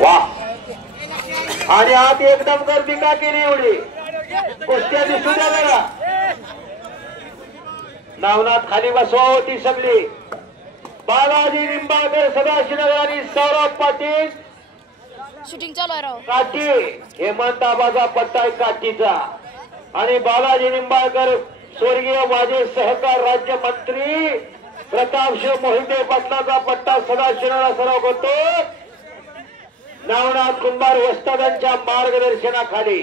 वाह आणि आत एकदम गर्दी का केली एवढी कुस्त्या दिसू द्या जरा नावनाथ खाली बसवा होती सगळी बालाजी निंबाळकर सदाशिवनगर आणि सौरभ पाटील शूटिंग चालू आहे राव काठी हेमंत आबाचा पट्टा आहे काठीचा आणि बालाजी निंबाळकर स्वर्गीय माजी सहकार राज्यमंत्री प्रतापशिव मोहिते पाटलाचा पट्टा सदाशिवनगर सराव करतो नावनाथ कुंभार वस्तादांच्या मार्गदर्शनाखाली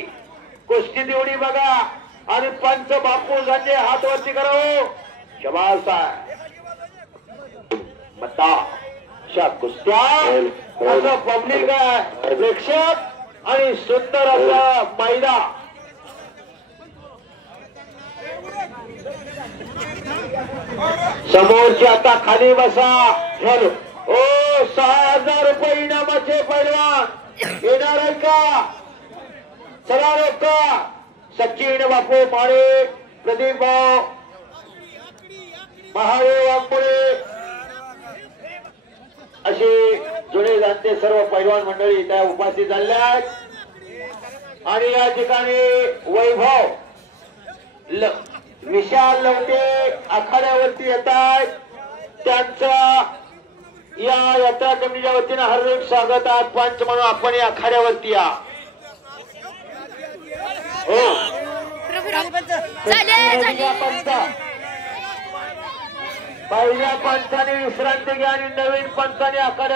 कुस्ती देवडी बघा आणि पंच बापू झाले हात वरती करावं शबास मता कुस्त्या असं पब्लिक आहे प्रेक्षक आणि सुंदर असं मैदान समोरची आता खाली बसा झालो ओ 6000 रुपये इनामाचे पैलवान येणार आहे का चला लोक सचिन बापू माळे प्रदीप भाऊ महादेव वाघमोडे अशी जुने जाणते सर्व पैलवान मंडळी त्या उपस्थित झालेल्या आहेत आणि या ठिकाणी वैभव विशाल लवटे आखाड्यावरती येत आहेत त्यांचा या यात्रा कमिटीच्या वतीनं हार्दिक स्वागत आहे पंच म्हणून आपण या आखाड्यावरती या हो पहिल्या पंचाने विश्रांती घ्या आणि नवीन पंचाने आखाड्या